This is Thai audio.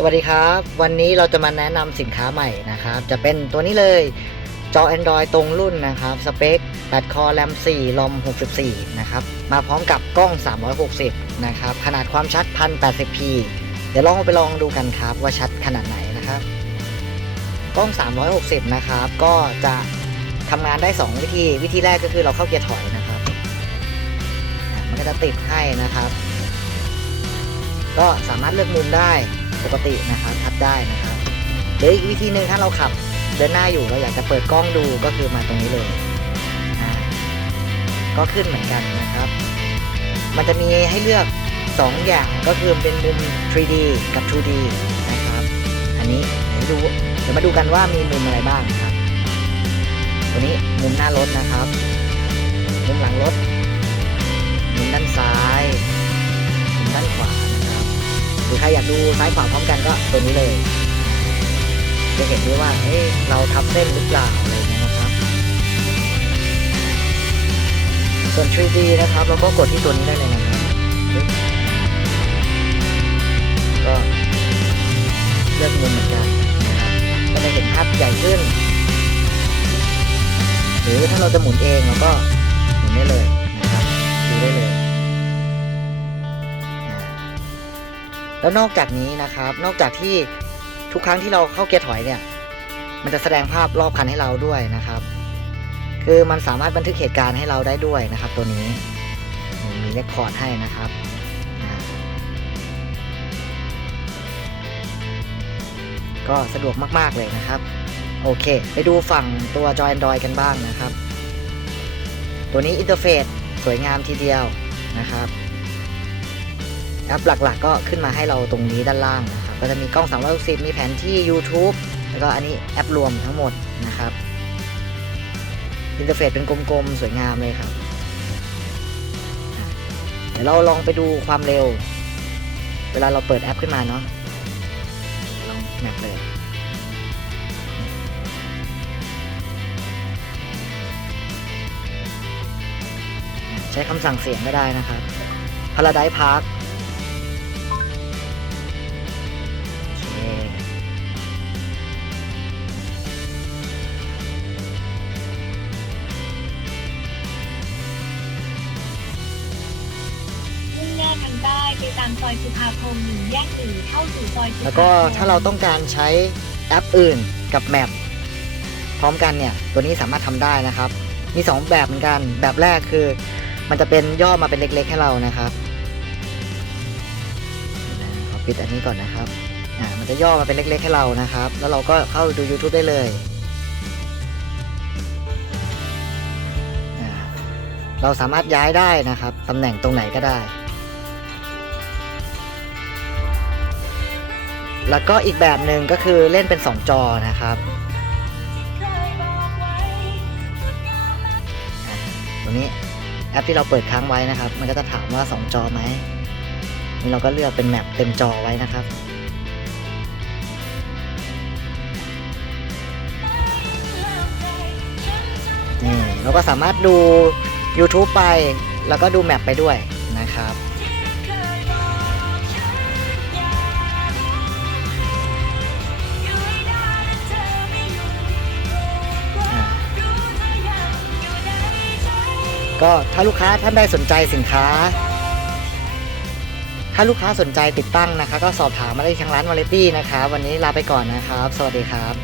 สวัสดีครับ วันนี้เราจะมาแนะนำสินค้าใหม่นะครับ จะเป็นตัวนี้เลยจอ Android ตรงรุ่นนะครับ สเปค8 Core RAM 4 ROM 64 นะครับ มาพร้อมกับกล้อง 360 นะครับ ขนาดความชัด 1080p เดี๋ยวลองเอาไปลองดูกันครับว่าชัดขนาดไหนนะครับ กล้อง 360 นะครับ ก็จะทำงานได้ 2 วิธี วิธีแรกก็คือเราเข้าเกียร์ถอยนะครับ มันก็จะติดให้นะครับ ก็สามารถเลือกมุมได้ ปกตินะครับทับได้นะครับหรืออีกวิธีหนึ่งถ้าเราขับเดินหน้าอยู่เราอยากจะเปิดกล้องดูก็คือมาตรงนี้เลย ก็ขึ้นเหมือนกันนะครับ มันจะมีให้เลือก 2 อย่างก็คือเป็นมุม 3D กับ 2D นะครับ อันนี้เดี๋ยวดูเดี๋ยวมาดูกันว่ามีมุมอะไรบ้างครับ ตัวนี้มุมหน้ารถนะครับ มุมหลังรถ มุมด้านซ้าย ใครอยากดูซ้ายขวาพร้อมกันก็ตัวนี้เลย จะเห็นด้วยว่าเฮ้ยเราทับเส้นหรือเปล่าอะไรเงี้ยนะครับ ส่วน 3D นะครับเราก็กดที่ตัวนี้ได้เลยนะครับก็เลือกมุมเหมือนกันนะครับก็จะเห็นภาพใหญ่ขึ้น หรือถ้าเราจะหมุนเองเราก็หมุนได้เลยนะครับดูได้เลย แล้วนอกจากนี้นะครับ นอกจากที่ทุกครั้งที่เราเข้าเกียร์ถอยเนี่ย มันจะแสดงภาพรอบคันให้เราด้วยนะครับ คือมันสามารถบันทึกเหตุการณ์ให้เราได้ด้วยนะครับ ตัวนี้มีเรคคอร์ดให้นะครับก็สะดวกมาก ๆ เลยนะครับ โอเค ไปดูฝั่งตัวจอ Android กันบ้างนะครับ ตัวนี้อินเทอร์เฟซสวยงามทีเดียวนะครับ แอปหลักๆก็ขึ้นมาให้เราตรงนี้ด้านล่างนะครับก็จะมีกล้อง360มีแผนที่ YouTube แล้วก็อันนี้แอปรวมทั้งหมดนะครับอินเทอร์เฟซเป็นกลมๆ สวยงามเลยครับ เดี๋ยวเราลองไปดูความเร็ว เวลาเราเปิดแอปขึ้นมาเนาะลองแมปเลยใช้คำสั่งเสียงก็ได้นะครับ Paradise Park งหน้ไปตามซอยสุภาพงศ์หนึ่งแยกหนึ่เข้าสู่ซอยสุภาพงศ์แล้วก็ถ้าเราต้องการใช้แอปอื่นกับแมปพร้อมกันเนี่ย ตัวนี้สามารถทำได้นะครับ มี 2 แบบเหมือนกัน แบบแรกคือ มันจะเป็นย่อมาเป็นเล็กๆ ให้เรานะครับเดี๋ยวนะขอปิดอันนี้ก่อนนะครับอ่ามันจะย่อมาเป็นเล็กๆ ให้เรานะครับ แล้วเราก็เข้าดู YouTube ได้เลยอ่าเราสามารถย้ายได้นะครับ ตำแหน่งตรงไหนก็ได้ แล้วก็อีกแบบหนึ่งก็คือเล่นเป็น 2 จอนะครับตัวนี้แอปที่เราเปิดค้างไว้นะครับ มันก็จะถามว่า 2 จอไหมนี่เราก็เลือกเป็นแมปเต็มจอไว้นะครับ นี่เราก็สามารถดู YouTube ไปแล้วก็ดูแมปไปด้วยนะครับ ก็ถ้าลูกค้าท่านใดสนใจสินค้า ถ้าลูกค้าสนใจติดตั้งนะคะ ก็สอบถามมาได้ที่ทางร้านวาเลตี้นะคะวันนี้ลาไปก่อนนะครับ สวัสดีครับ